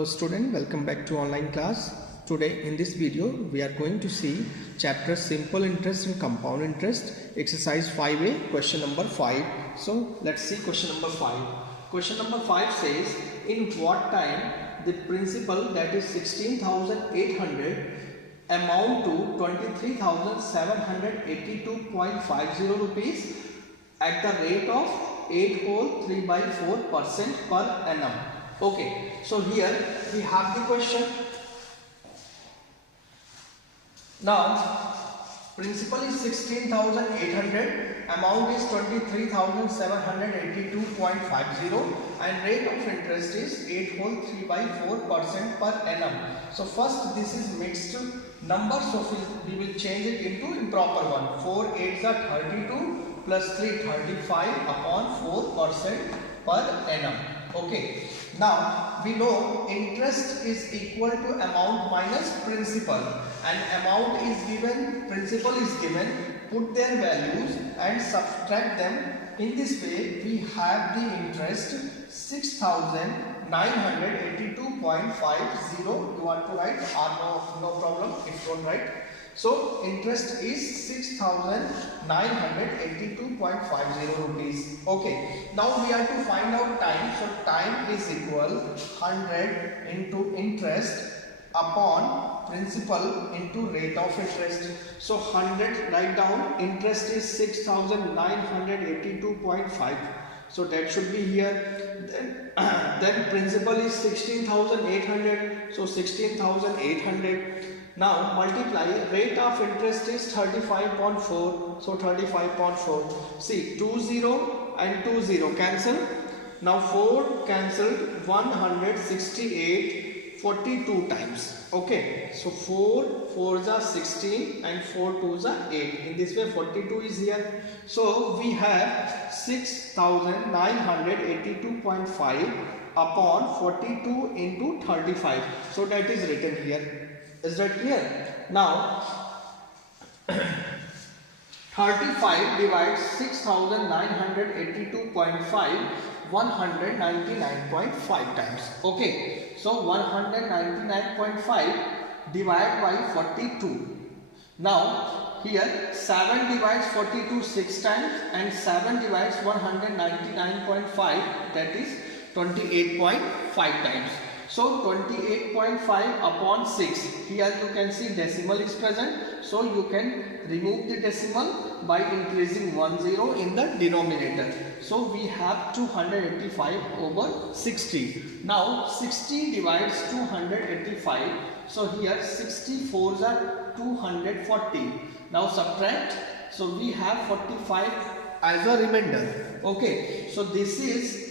Hello student, welcome back to online class. Today in this video we are going to see chapter simple interest and compound interest, exercise 5a, question number 5. So let's see question number 5. Question number 5 says, in what time the principal, that is 16,800, amount to 23,782.50 rupees at the rate of 8 whole 3/4% per annum. Okay, so here we have the question. Now principal is 16,800, amount is 23,782.50, and rate of interest is 8 whole 3/4% per annum. So first this is mixed number, so we will change it into improper one. 4 8s are 32 plus 3 35 upon 4% per annum. Okay, now we know interest is equal to amount minus principal, and amount is given, principal is given, put their values and subtract them. In this way we have the interest 6,982.50. You want to write or no problem if you don't write. So interest is 6,982.50 rupees. Okay, now we have to find out time. So time is equal 100 into interest upon principal into rate of interest. So 100, write down, interest is 6,982.5. So that should be here. Then principal is 16,800. So 16,800. Now multiply, rate of interest is 35.4, so 35.4. See, 20 and 20 cancel. Now 4 cancelled, 168, 42 times. Okay, so 4 4s are 16 and 4 2s are 8. In this way 42 is here. So we have 6,982.5 upon 42 into 35. So that is written here. Is that clear? Now 35 divides 6,982.5 199.5 times. Okay, so 199.5 divided by 42. Now here 7 divides 42 6 times and 7 divides 199.5, that is 28.5 times. So 28.5 upon 6, here you can see decimal is present, so you can remove the decimal by increasing 10 in the denominator. So we have 285 over 60. Now 60 divides 285, so here 64s are 240. Now subtract, so we have 45 as a remainder. Okay, so this is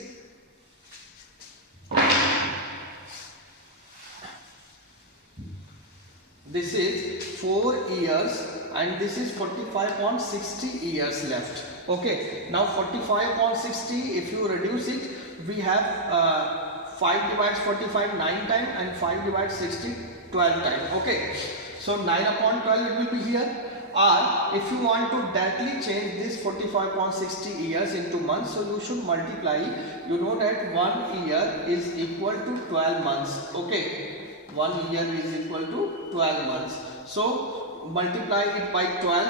4 years and this is 45 on 60 years left. Okay, now 45 on 60, if you reduce it, we have 5 divides 45 9 times and 5 divides 60 12 times. Okay, so 9 upon 12 it will be here. Or if you want to directly change this 45 upon 60 years into months, so you should multiply. You know that 1 year is equal to 12 months. Okay, 1 year is equal to 12 months. So multiply it by 12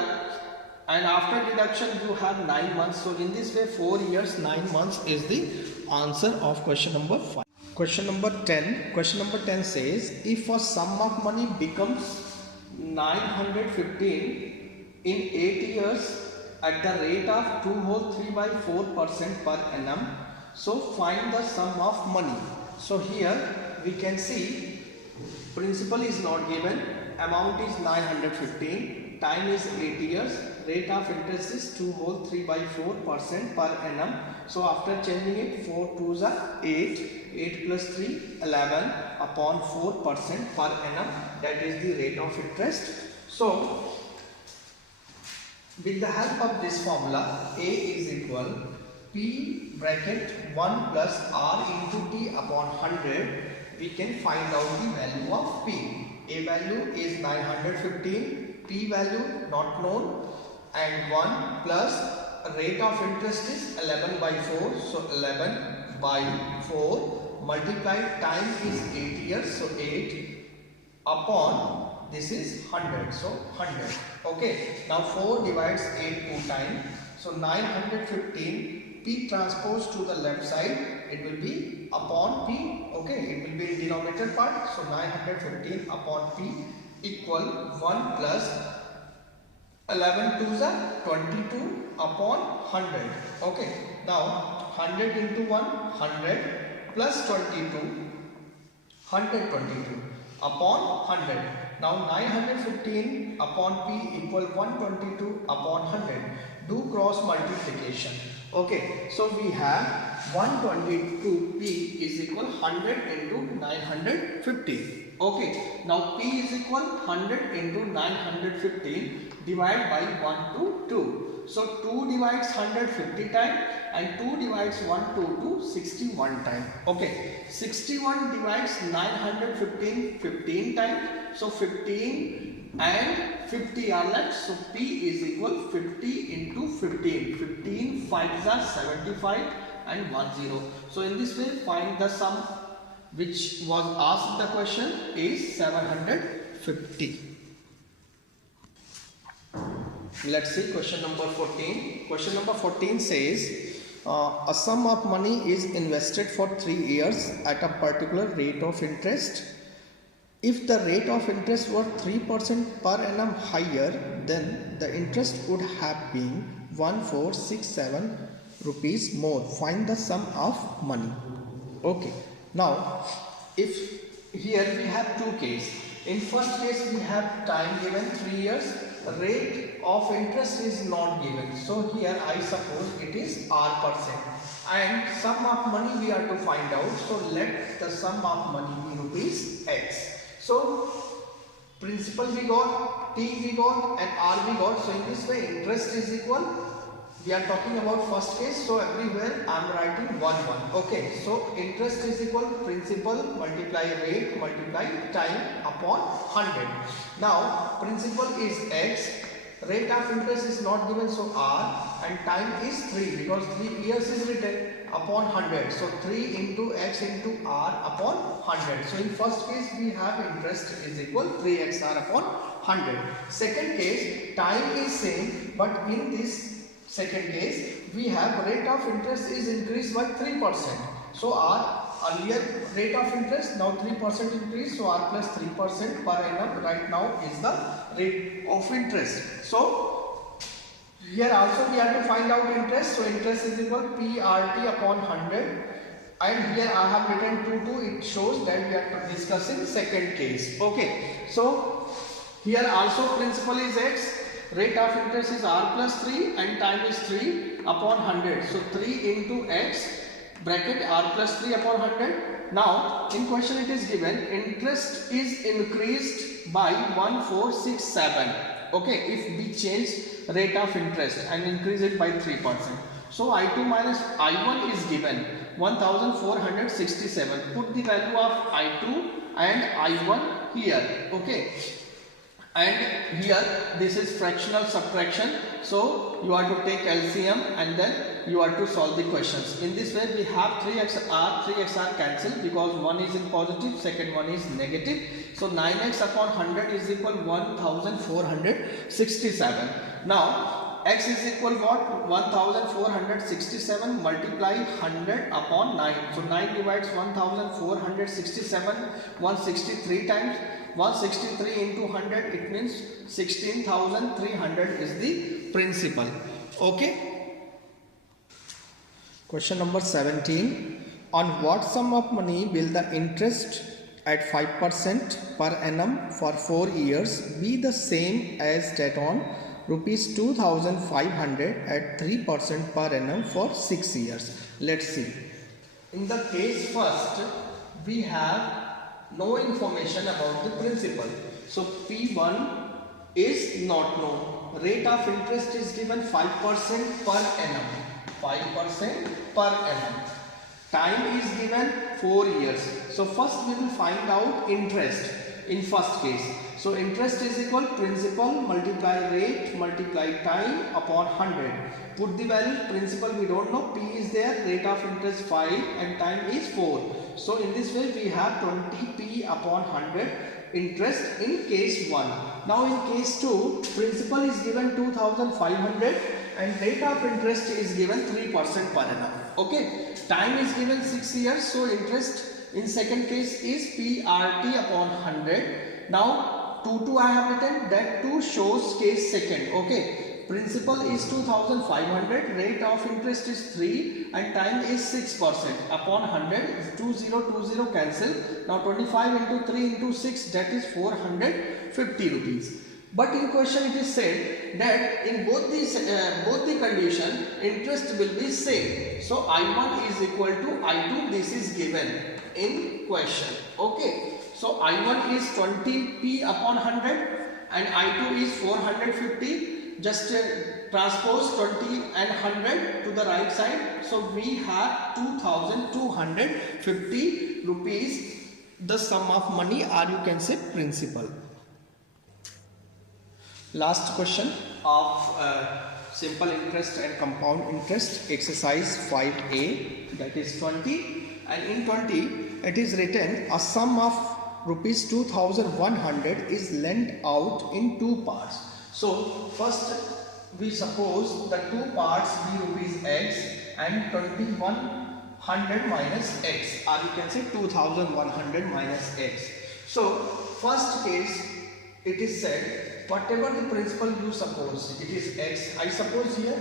and after deduction you have 9 months. So in this way 4 years 9 months is the answer of question number 5. Question number 10. Question number 10 says, if a sum of money becomes 915 in 8 years at the rate of 2 whole 3/4% per annum, so find the sum of money. So here we can see principal is not given, amount is 915, time is 8 years, rate of interest is 2 whole 3/4% per annum. So after changing it, 4 2s are 8, 8 plus 3 11 upon 4% per annum, that is the rate of interest. So with the help of this formula, A is equal P bracket 1 plus R into T upon 100, we can find out the value of P. A value is 915, P value not known, and 1 plus rate of interest is 11/4, so 11/4 multiply time is 8 years, so 8 upon this is 100, so 100. Okay, now 4 divides 8 2 times, so 915. P transpose to the left side, it will be upon P. Okay, it will be in denominator part, so 915 upon P equal 1 plus 11 to the 22 upon 100. Okay, now 100 into 1, 100 plus 22, 122 upon 100. Now 915 upon P equal 122 upon 100. Do cross multiplication. Okay, so we have 122P is equal 100 into 915. Okay, now P is equal 100 into 915 divided by 1 to 2. So 2 divides 150 times and 2 divides 1 to 61 times. Okay, 61 divides 915 15 times. So 15 and 50 are left. So P is equal 50 into 15. 15 5s are 75 and 10. So in this way, find the sum which was asked in the question is 750. Let's see question number 14. Question number 14 says a sum of money is invested for 3 years at a particular rate of interest. If the rate of interest were 3% per annum higher, then the interest would have been 1467 rupees more. Find the sum of money. Okay. Now, if here we have two cases. In first case, we have time given 3 years. Rate of interest is not given. So here I suppose it is R%. And sum of money we are to find out. So let the sum of money be rupees X. So principal we got, T we got and R we got. So in this way interest is equal. We are talking about first case. So everywhere I am writing 1 1. Okay. So interest is equal principal multiply rate multiply time upon 100. Now principal is X. Rate of interest is not given, so R, and time is 3 because 3 years is written upon 100. So 3 into X into R upon 100. So in first case we have interest is equal 3XR upon 100. Second case time is same, but in this second case we have rate of interest is increased by 3%. So R earlier rate of interest, now 3% increase, so R plus 3% per annum right now is the rate of interest. So here also we have to find out interest. So interest is equal PRT upon 100, and here I have written 2 it shows that we are discussing second case. Okay, so here also principal is X, rate of interest is R plus 3 and time is 3 upon 100. So 3 into X bracket R plus 3 upon 100. Now in question it is given interest is increased by 1467. Okay, if we change rate of interest and increase it by 3%. So I2 minus I1 is given 1467. Put the value of I2 and I1 here. Okay. And here this is fractional subtraction, so you are to take LCM and then you are to solve the questions. In this way we have 3xr cancel because one is in positive, second one is negative. So 9x upon 100 is equal 1467. Now x is equal what? 1467 multiply 100 upon 9. So 9 divides 1467 163 times. 163 into 100, it means 16,300 is the principal. Okay. Question number 17. On what sum of money will the interest at 5% per annum for 4 years be the same as that on rupees 2,500 at 3% per annum for 6 years? Let's see. In the case first, we have no information about the principal. So P1 is not known. Rate of interest is given 5% per annum. 5% per annum. Time is given 4 years. So first we will find out interest in first case. So interest is equal principal multiply rate multiply time upon 100. Put the value. Principal we don't know, P is there, rate of interest 5 and time is 4. So in this way we have 20p upon 100 interest in case 1. Now in case 2, principal is given 2500 and rate of interest is given 3% per annum. Okay, time is given 6 years, so interest in second case is PRT upon 100. Now 2 I have written, that 2 shows case second. Okay, principal is 2500, rate of interest is 3 and time is 6% upon 100. 2020 cancel. Now 25 into 3 into 6, that is 450 rupees. But in question it is said that in both the condition interest will be same. So I1 is equal to I2. This is given in question. Okay. So I1 is 20p upon 100 and I2 is 450. Just transpose 20 and 100 to the right side. So we have 2250 rupees, the sum of money, or you can say principal. Last question of simple interest and compound interest, exercise 5A, that is 20, and in 20 it is written a sum of rupees 2100 is lent out in 2 parts. So first we suppose the 2 parts be rupees x and 2100 minus x, or you can say 2100 minus x. So first case it is said whatever the principal you suppose, it is x, I suppose here,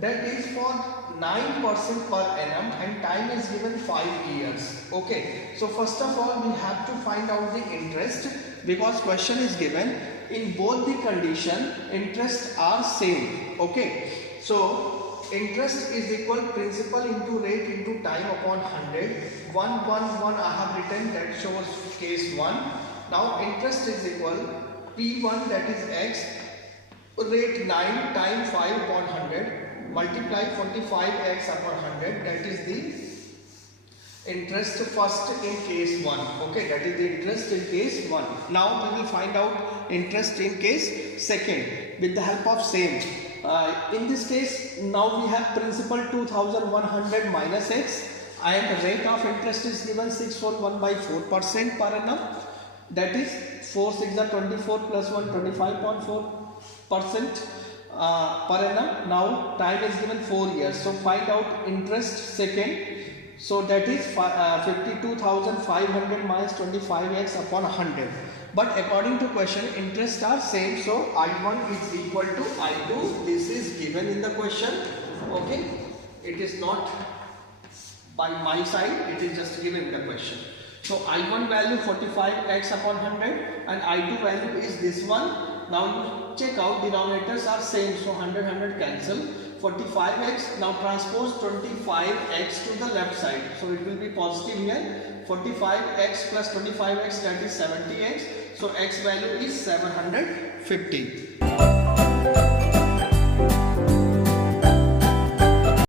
that is for 9% per annum and time is given 5 years. Okay, so first of all we have to find out the interest, because question is given in both the condition interest are same. Okay, so interest is equal principal into rate into time upon 100. 1 I have written, that shows case 1. Now interest is equal P1, that is x, rate 9, time 5 upon 100, multiply 45x upon 100, that is the interest first in case 1. Okay, that is the interest in case 1. Now we will find out interest in case second with the help of same. In this case, now we have principal 2100 minus x and rate of interest is given 641/4% per annum. That is 4 6 are 24 plus 1 25.4% per annum. Now time is given 4 years. So find out interest second. So that is 52,500 minus 25x upon 100. But according to question interest are same. So I1 is equal to I2. This is given in the question. Okay. It is not by my side. It is just given in the question. So I1 value 45x upon 100 and I2 value is this one. Now you check out, denominators are same, so 100 cancel. 45x, now transpose 25x to the left side, so it will be positive here. 45x plus 25x, that is 70x, so x value is 750.